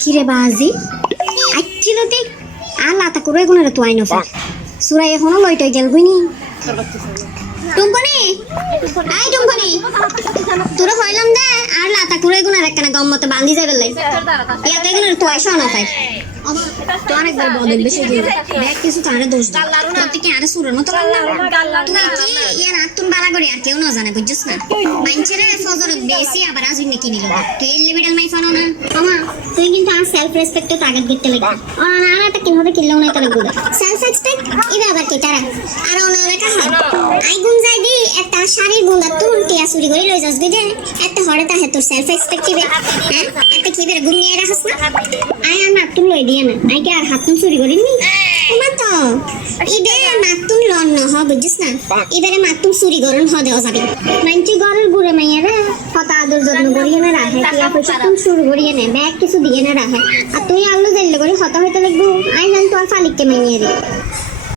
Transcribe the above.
কিরে বাজি? আইছিল তে আলা তা করে গুণরে তো আইনো সুরাই এখনও লইটই গেল গুইনি। টুম্পনি? আই টুম্পনি। তোরা হইলাম দে আর লাতা করে গুণার একখানা গম্মতে বান্ধি যাবে লাই ইয়াতে গুণের তো আইসো না তাই। তো অনেকবার বদল বেশি দিয়ে ব্যাগ কিছু কারে দোষ দাও। তুই কি আরে সুরের মতো রান্না তুই কি ইয়ার আত্মন বালা করে আর কেউ না জানে বুঝছিস না? মাইনছেরে ফজর বেশি আবার আজ ইন্নে কিনি তুই এর লেবিডাল মাই ফানো না। আমা তুই কিন্তু আর সেলফ রেসপেক্ট তো তাগাত দিতে লাগবে। আর না না কীভাবে কিল্লাও নাই তাহলে গুদা সেলফ রেসপেক্ট ইবা আবার কি তারা আর ওনারে কাহা আই গুন যাই দি গুন্দা তুল টিয়া চুরি করে লই যাস, দিদে। একটা হরে তাহে তোর সেলফ রেসপেক্টিভ হ্যাঁ? কি বেরে ঘুমিয়ে রাখছ না? আই আর মাতুন লই দিয়ে না। আই কি আর হাতুন চুরি করিনি ওমা তো। ইবে মাতুন লন ন, হ বুঝছিস না? এবারে মাতুন চুরি করন, হ, দেওয়া যাবে। মাইনটি ঘরের বুড়ে মাইয়ারে কত আদর যত্ন করিয়ে না রাখে, টিয়া পয়সা তুন চুরি করিয়ে নে, ব্যাগ কিছু দিয়ে না রাখে। আর তুই আলু দিলে করে হতা হইতে লাগবো আই জান তোর ফালিককে মাইনিয়ে রে